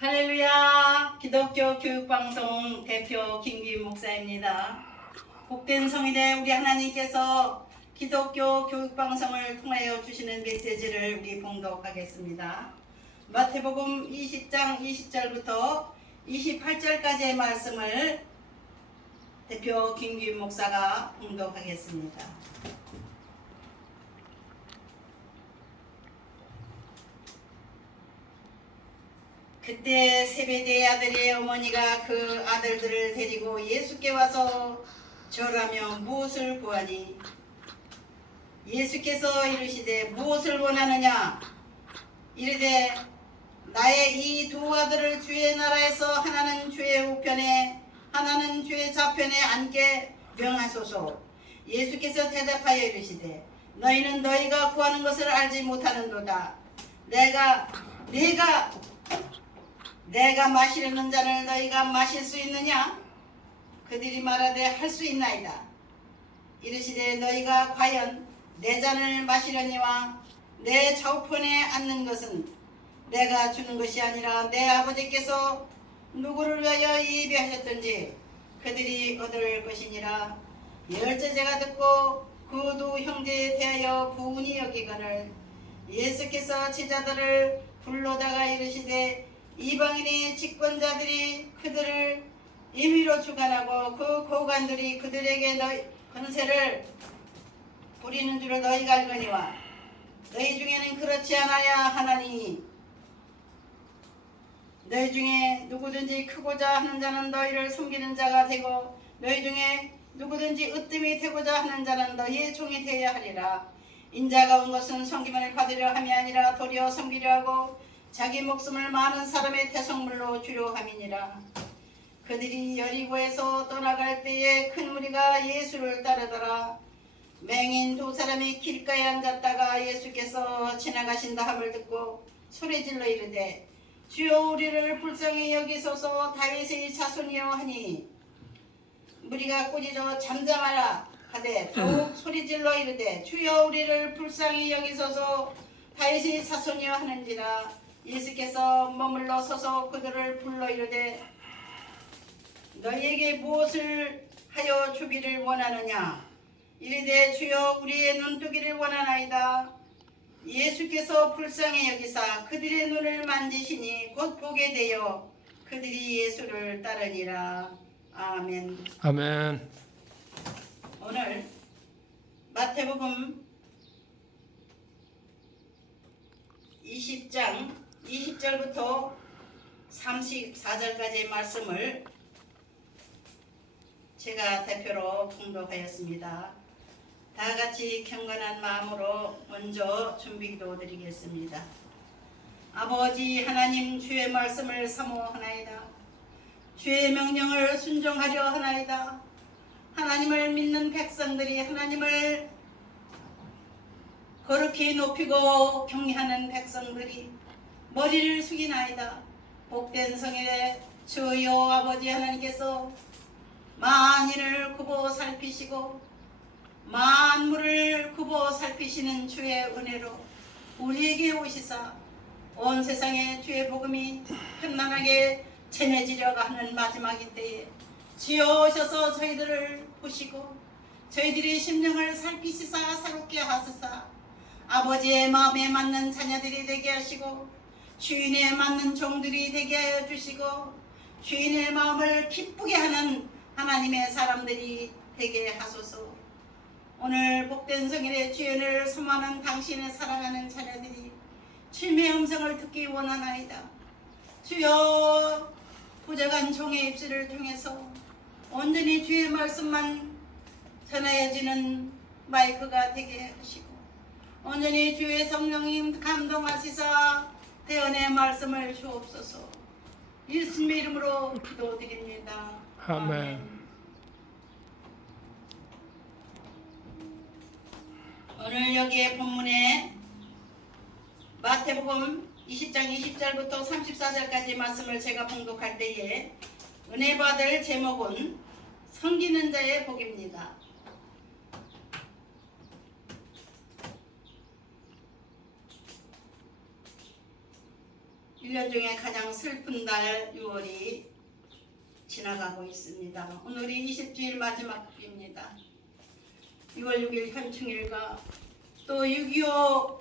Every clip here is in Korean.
할렐루야. 기독교 교육방송 대표 김기윤 목사입니다. 복된 성인의 우리 하나님께서 기독교 교육방송을 통하여 주시는 메시지를 우리 봉독하겠습니다. 마태복음 20장 20절부터 28절까지의 말씀을 대표 김기윤 목사가 봉독하겠습니다. 그때 세베대의 아들의 어머니가 그 아들들을 데리고 예수께 와서 절하며 무엇을 구하니? 예수께서 이르시되 무엇을 원하느냐? 이르되 나의 이 두 아들을 주의 나라에서 하나는 주의 우편에 하나는 주의 좌편에 앉게 명하소서. 예수께서 대답하여 이르시되 너희는 너희가 구하는 것을 알지 못하는도다. 내가 마시려는 잔을 너희가 마실 수 있느냐? 그들이 말하되 할 수 있나이다. 이르시되 너희가 과연 내 잔을 마시려니와 내 좌우편에 앉는 것은 내가 주는 것이 아니라 내 아버지께서 누구를 위하여 예비하셨던지 그들이 얻을 것이니라. 열제제가 듣고 그 두 형제에 대하여 부은히 여기거늘 예수께서 제자들을 불러다가 이르시되 이방인의 집권자들이 그들을 임의로 주관하고 그 고관들이 그들에게 권세를 부리는 줄을 너희가 알거니와 너희 중에는 그렇지 않아야 하나니 너희 중에 누구든지 크고자 하는 자는 너희를 섬기는 자가 되고 너희 중에 누구든지 으뜸이 되고자 하는 자는 너희의 종이 되어야 하리라. 인자가 온 것은 섬김을 받으려 함이 아니라 도리어 섬기려 하고 자기 목숨을 많은 사람의 대성물로 주려 함이니라. 그들이 여리고에서 떠나갈 때에 큰 무리가 예수를 따르더라. 맹인 두 사람이 길가에 앉았다가 예수께서 지나가신다 함을 듣고 소리질러 이르되 주여 우리를 불쌍히 여기소서 다윗의 자손이여 하니 무리가 꾸짖어 잠잠하라 하되 더욱 소리질러 이르되 주여 우리를 불쌍히 여기소서 다윗의 자손이여 하는지라. 예수께서 머물러 서서 그들을 불러 이르되 너희에게 무엇을 하여 주기를 원하느냐? 이르되 주여 우리의 눈뜨기를 원하나이다. 예수께서 불쌍히 여기사 그들의 눈을 만지시니 곧 보게 되어 그들이 예수를 따르니라. 아멘. 아멘. 오늘 마태복음 20장 20절부터 34절까지의 말씀을 제가 대표로 봉독하였습니다. 다 같이 경건한 마음으로 먼저 준비기도 드리겠습니다. 아버지 하나님, 주의 말씀을 사모하나이다. 주의 명령을 순종하려 하나이다. 하나님을 믿는 백성들이 하나님을 거룩히 높이고 경외하는 백성들이 머리를 숙이나이다. 복된 성일에 주여 아버지 하나님께서 만인을 굽어 살피시고 만물을 굽어 살피시는 주의 은혜로 우리에게 오시사 온 세상에 주의 복음이 편만하게 전해지려고 하는 마지막인 때에 주여 오셔서 저희들을 보시고 저희들의 심령을 살피시사 새롭게 하소서. 아버지의 마음에 맞는 자녀들이 되게 하시고 주인에 맞는 종들이 되게 하여 주시고 주인의 마음을 기쁘게 하는 하나님의 사람들이 되게 하소서. 오늘 복된 성일의 주연을 섬하는 당신의 사랑하는 자녀들이 주님의 음성을 듣기 원하나이다. 주여 부족한 종의 입술을 통해서 온전히 주의 말씀만 전하여지는 마이크가 되게 하시고 온전히 주의 성령님 감동하시사 대언의 말씀을 주옵소서. 예수님의 이름으로 기도드립니다. 아멘. 오늘 여기에 본문에 마태복음 20장 20절부터 34절까지 말씀을 제가 봉독할 때에 은혜 받을 제목은 섬기는 자의 복입니다. 1년 중에 가장 슬픈 달 6월이 지나가고 있습니다. 오늘이 20주일 마지막 주입니다. 6월 6일 현충일과 또 6.25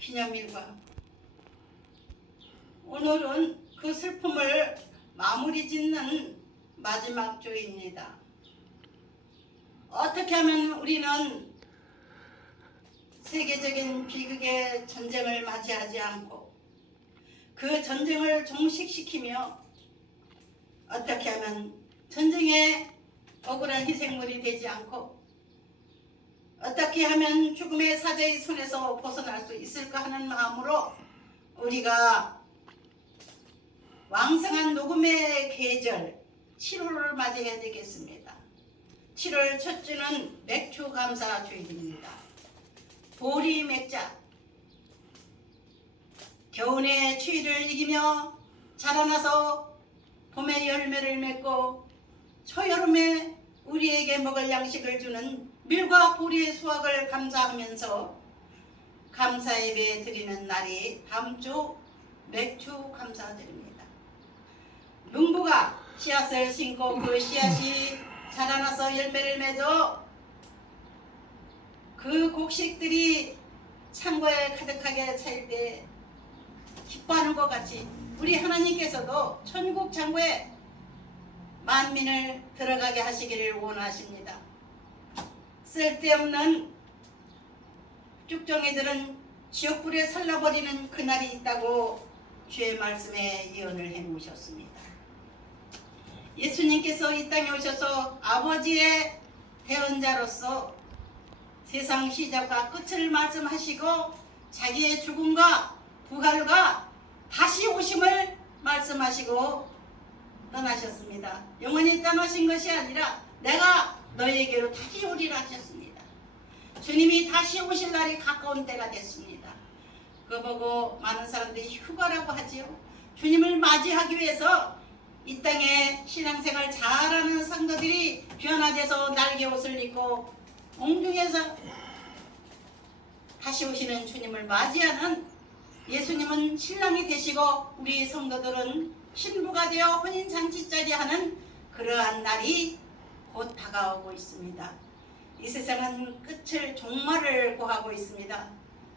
기념일과 오늘은 그 슬픔을 마무리 짓는 마지막 주입니다. 어떻게 하면 우리는 세계적인 비극의 전쟁을 맞이하지 않고 그 전쟁을 종식시키며 어떻게 하면 전쟁에 억울한 희생물이 되지 않고 어떻게 하면 죽음의 사자의 손에서 벗어날 수 있을까 하는 마음으로 우리가 왕성한 녹음의 계절 7월을 맞이해야 되겠습니다. 7월 첫 주는 맥주 감사 주일입니다. 보리 맥자 겨울의 추위를 이기며 자라나서 봄의 열매를 맺고 초여름에 우리에게 먹을 양식을 주는 밀과 보리의 수확을 감사하면서 감사 예배 드리는 날이 다음 주 맥주 감사드립니다. 농부가 씨앗을 심고 그 씨앗이 자라나서 열매를 맺어 그 곡식들이 창고에 가득하게 차일 때 기뻐하는 것 같이 우리 하나님께서도 천국 창고에 만민을 들어가게 하시기를 원하십니다. 쓸데없는 쭉정이들은 지옥불에 살라버리는 그날이 있다고 주의 말씀에 예언을 해놓으셨습니다. 예수님께서 이 땅에 오셔서 아버지의 대언자로서 세상 시작과 끝을 말씀하시고 자기의 죽음과 부활과 다시 오심을 말씀하시고 떠나셨습니다. 영원히 떠나신 것이 아니라 내가 너희에게로 다시 오리라 하셨습니다. 주님이 다시 오실 날이 가까운 때가 됐습니다. 그거 보고 많은 사람들이 휴가라고 하지요. 주님을 맞이하기 위해서 이 땅에 신앙생활 잘하는 성도들이 변화돼서 날개옷을 입고 공중에서 다시 오시는 주님을 맞이하는 예수님은 신랑이 되시고 우리 성도들은 신부가 되어 혼인잔치자리 하는 그러한 날이 곧 다가오고 있습니다. 이 세상은 끝을 종말을 고하고 있습니다.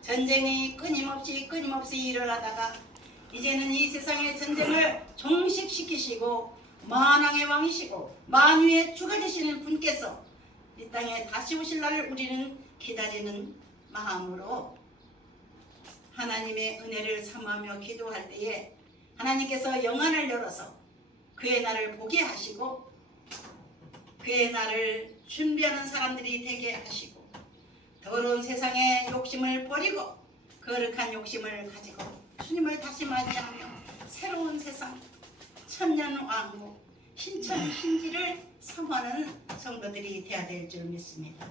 전쟁이 끊임없이 일어나다가 이제는 이 세상의 전쟁을 종식시키시고 만왕의 왕이시고 만유의 주가 되시는 분께서 이 땅에 다시 오실 날을 우리는 기다리는 마음으로 하나님의 은혜를 삼하며 기도할 때에 하나님께서 영안을 열어서 그의 날을 보게 하시고 그의 날을 준비하는 사람들이 되게 하시고 더러운 세상의 욕심을 버리고 거룩한 욕심을 가지고 주님을 다시 맞이하며 새로운 세상 천년왕국 신천신지를 사모하는 성도들이 되어야 될 줄 믿습니다.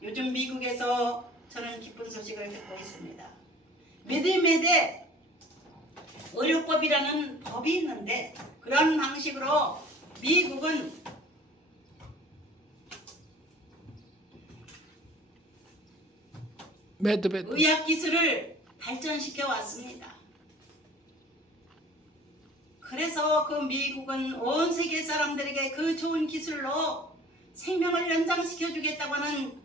요즘 미국에서 저는 기쁜 소식을 듣고 있습니다. 매대매대 의료법이라는 법이 있는데 그런 방식으로 미국은 의학기술을 발전시켜 왔습니다. 그래서 그 미국은 온 세계 사람들에게 그 좋은 기술로 생명을 연장시켜 주겠다고 하는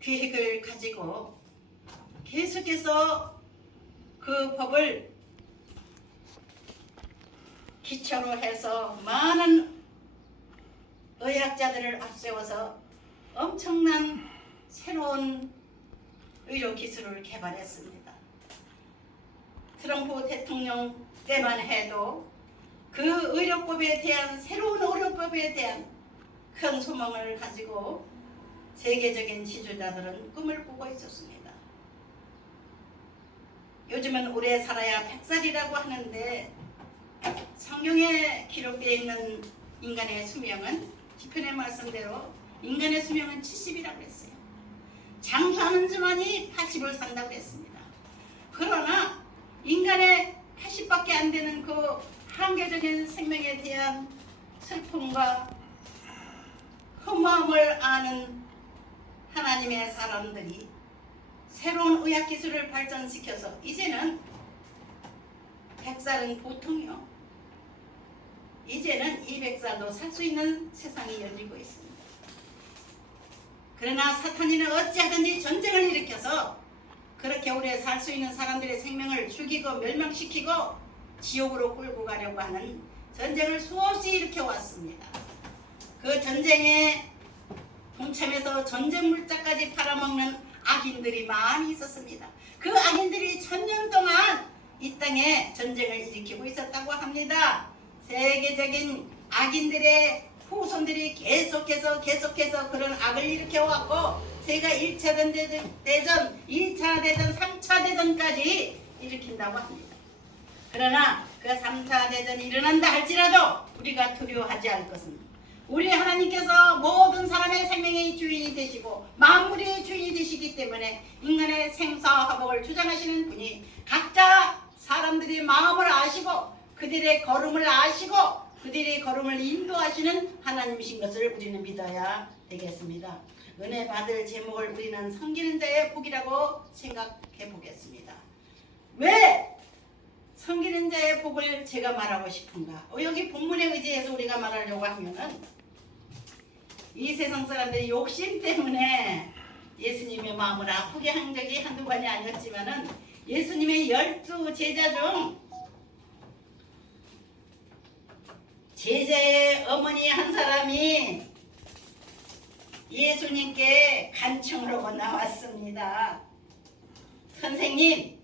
계획을 가지고 계속해서 그 법을 기초로 해서 많은 의학자들을 앞세워서 엄청난 새로운 의료기술을 개발했습니다. 트럼프 대통령 때만 해도 그 의료법에 대한 새로운 의료법에 대한 큰 소망을 가지고 세계적인 지도자들은 꿈을 꾸고 있었습니다. 요즘은 오래 살아야 100살이라고 하는데 성경에 기록되어 있는 인간의 수명은 시편의 말씀대로 인간의 수명은 70이라고 했어요. 장수하는 자만이 80을 산다고 했습니다. 그러나 인간의 80밖에 안 되는 그 한계적인 생명에 대한 슬픔과 허무함을 아는 하나님의 사람들이 새로운 의학기술을 발전시켜서 이제는 100살은 보통이요. 이제는 200살도 살 수 있는 세상이 열리고 있습니다. 그러나 사탄이는 어찌하든지 전쟁을 일으켜서 그렇게 오래 살 수 있는 사람들의 생명을 죽이고 멸망시키고 지옥으로 끌고 가려고 하는 전쟁을 수없이 일으켜 왔습니다. 그 전쟁에 동참해서 전쟁 물자까지 팔아먹는 악인들이 많이 있었습니다. 그 악인들이 1000년 동안 이 땅에 전쟁을 일으키고 있었다고 합니다. 세계적인 악인들의 후손들이 계속해서 그런 악을 일으켜왔고 세계가 1차 대전, 2차 대전, 3차 대전까지 일으킨다고 합니다. 그러나 그 3차 대전이 일어난다 할지라도 우리가 두려워하지 않을 것은 우리 하나님께서 모든 사람의 생명의 주인이 되시고 만물의 주인이 되시기 때문에 인간의 생사화복을 주장하시는 분이 각자 사람들의 마음을 아시고 그들의 걸음을 아시고 그들의 걸음을 인도하시는 하나님이신 것을 우리는 믿어야 되겠습니다. 은혜 받을 제목을 우리는 섬기는 자의 복이라고 생각해 보겠습니다. 왜 섬기는 자의 복을 제가 말하고 싶은가? 여기 본문에 의지해서 우리가 말하려고 하면은 이 세상 사람들의 욕심 때문에 예수님의 마음을 아프게 한 적이 한두 번이 아니었지만은 예수님의 12 제자 중 제자의 어머니 한 사람이 예수님께 간청을 하고 나왔습니다. 선생님,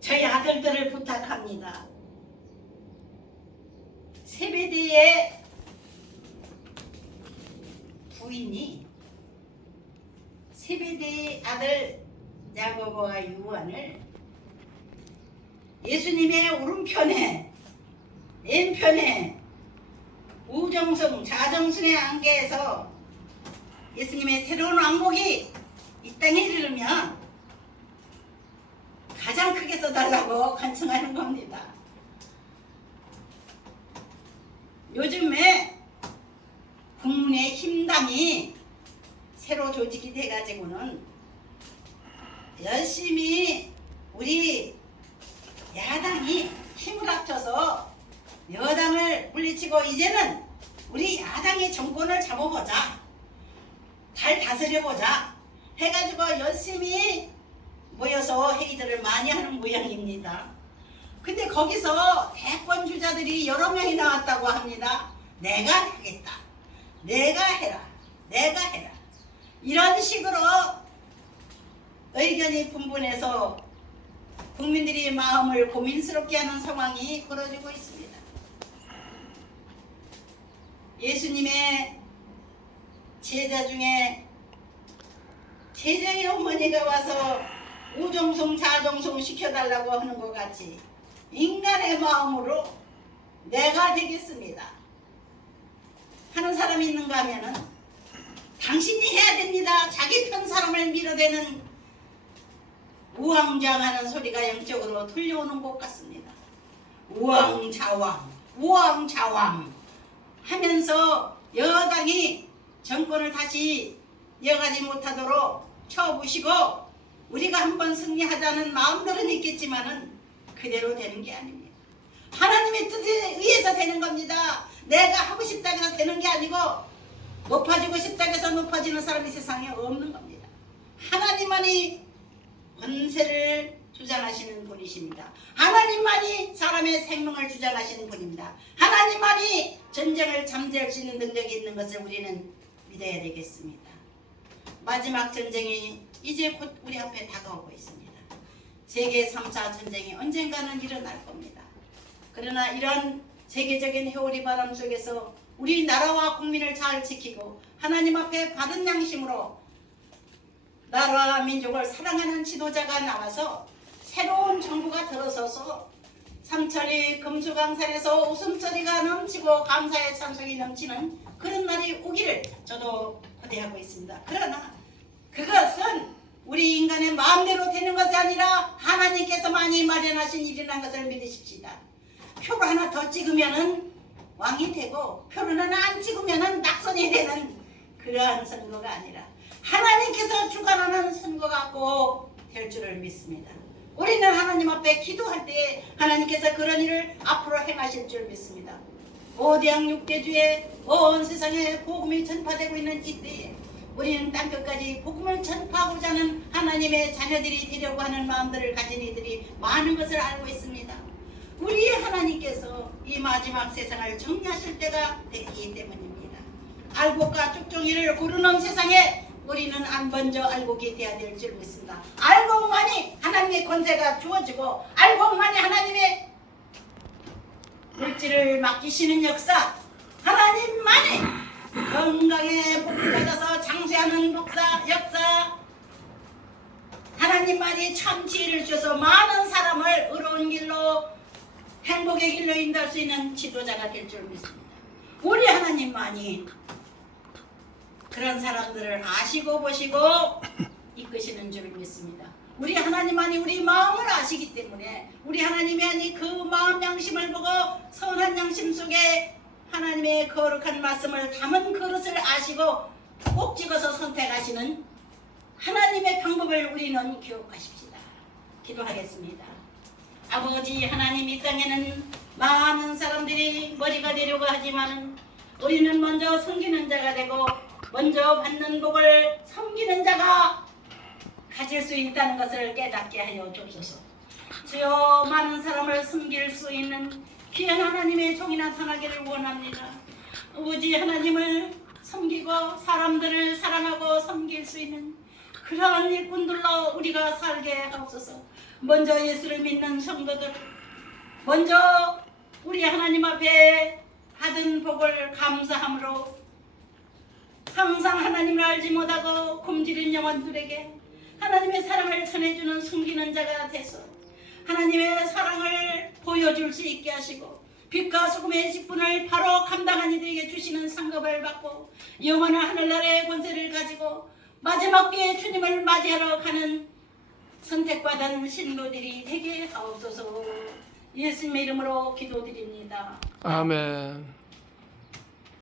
저희 아들들을 부탁합니다. 세베대의 부인이 세베대의 아들 야고보와 요한을 예수님의 오른편에 왼편에 우정성 자정순의 안개에서 예수님의 새로운 왕복이 이 땅에 이르면 가장 크게 써달라고 간청하는 겁니다. 요즘에 국민의힘당이 새로 조직이 돼가지고는 열심히 우리 야당이 힘을 합쳐서 여당을 물리치고 이제는 우리 야당이 정권을 잡아보자, 잘 다스려보자 해가지고 열심히 모여서 회의들을 많이 하는 모양입니다. 근데 거기서 대권 주자들이 여러 명이 나왔다고 합니다. 내가 하겠다, 내가 해라, 내가 해라, 이런 식으로 의견이 분분해서 국민들이 마음을 고민스럽게 하는 상황이 벌어지고 있습니다. 예수님의 제자 중에 제자의 어머니가 와서 우정송 자정송 시켜달라고 하는 것 같이 인간의 마음으로 내가 되겠습니다 하는 사람이 있는가 하면은 당신이 해야 됩니다. 자기 편 사람을 밀어대는 우왕좌왕하는 소리가 영적으로 들려오는 것 같습니다. 우왕좌왕, 우왕좌왕 하면서 여당이 정권을 다시 이어가지 못하도록 쳐부시고 우리가 한번 승리하자는 마음들은 있겠지만은 그대로 되는 게 아닙니다. 하나님의 뜻에 의해서 되는 겁니다. 내가 하고 싶다고 해서 되는 게 아니고 높아지고 싶다고 해서 높아지는 사람이 세상에 없는 겁니다. 하나님만이 권세를 주장하시는 분이십니다. 하나님만이 사람의 생명을 주장하시는 분입니다. 하나님만이 전쟁을 잠재울 수 있는 능력이 있는 것을 우리는 믿어야 되겠습니다. 마지막 전쟁이 이제 곧 우리 앞에 다가오고 있습니다. 세계 3차 전쟁이 언젠가는 일어날 겁니다. 그러나 이런 세계적인 회오리 바람 속에서 우리 나라와 국민을 잘 지키고 하나님 앞에 바른 양심으로 나라와 민족을 사랑하는 지도자가 나와서 새로운 정부가 들어서서 삼천리 금수강산에서 웃음소리가 넘치고 감사의 찬송이 넘치는 그런 날이 오기를 저도 기대하고 있습니다. 그러나 그것은 우리 인간의 마음대로 되는 것이 아니라 하나님께서 많이 마련하신 일이라는 것을 믿으십시다. 표를 하나 더 찍으면은 왕이 되고 표를 안 찍으면 낙선이 되는 그러한 선거가 아니라 하나님께서 주관하는 선거가 꼭 될 줄을 믿습니다. 우리는 하나님 앞에 기도할 때 하나님께서 그런 일을 앞으로 행하실 줄 믿습니다. 5대양 6대주에 온 세상에 복음이 전파되고 있는 이때에 우리는 땅끝까지 복음을 전파하고자 하는 하나님의 자녀들이 되려고 하는 마음들을 가진 이들이 많은 것을 알고 있습니다. 우리의 하나님께서 이 마지막 세상을 정리하실 때가 됐기 때문입니다. 알곡과 쭉종이를 고르는 세상에 우리는 안 먼저 알곡이 되어야 될 줄 믿습니다. 알곡만이 하나님의 권세가 주어지고 알곡만이 하나님의 물질을 맡기시는 역사, 하나님만이 건강에 복을 받아서 장수하는 역사, 하나님만이 참 지혜를 주셔서 많은 사람을 의로운 길로 행복의 길로 인도할 수 있는 지도자가 될 줄 믿습니다. 우리 하나님만이 그런 사람들을 아시고 보시고 이끄시는 줄 믿습니다. 우리 하나님만이 우리 마음을 아시기 때문에 우리 하나님이 그 마음 양심을 보고 선한 양심 속에 하나님의 거룩한 말씀을 담은 그릇을 아시고 꼭 찍어서 선택하시는 하나님의 방법을 우리는 기억하십시다. 기도하겠습니다. 아버지 하나님, 이 땅에는 많은 사람들이 머리가 되려고 하지만 우리는 먼저 섬기는 자가 되고 먼저 받는 복을 섬기는 자가 가질 수 있다는 것을 깨닫게 하여 주옵소서. 주여, 많은 사람을 섬길 수 있는 귀한 하나님의 종이 나타나기를 원합니다. 아버지 하나님을 섬기고 사람들을 사랑하고 섬길 수 있는 그러한 일꾼들로 우리가 살게 하옵소서. 먼저 예수를 믿는 성도들, 먼저 우리 하나님 앞에 받은 복을 감사함으로 항상 하나님을 알지 못하고 굶주린 영혼들에게 하나님의 사랑을 전해주는 숨기는 자가 돼서 하나님의 사랑을 보여줄 수 있게 하시고 빛과 소금의 직분을 바로 감당한 이들에게 주시는 상급을 받고 영원한 하늘나라의 권세를 가지고 마지막 때에 주님을 맞이하러 가는 선택받은 신도들이 되게 하옵소서. 예수님의 이름으로 기도드립니다. 아멘.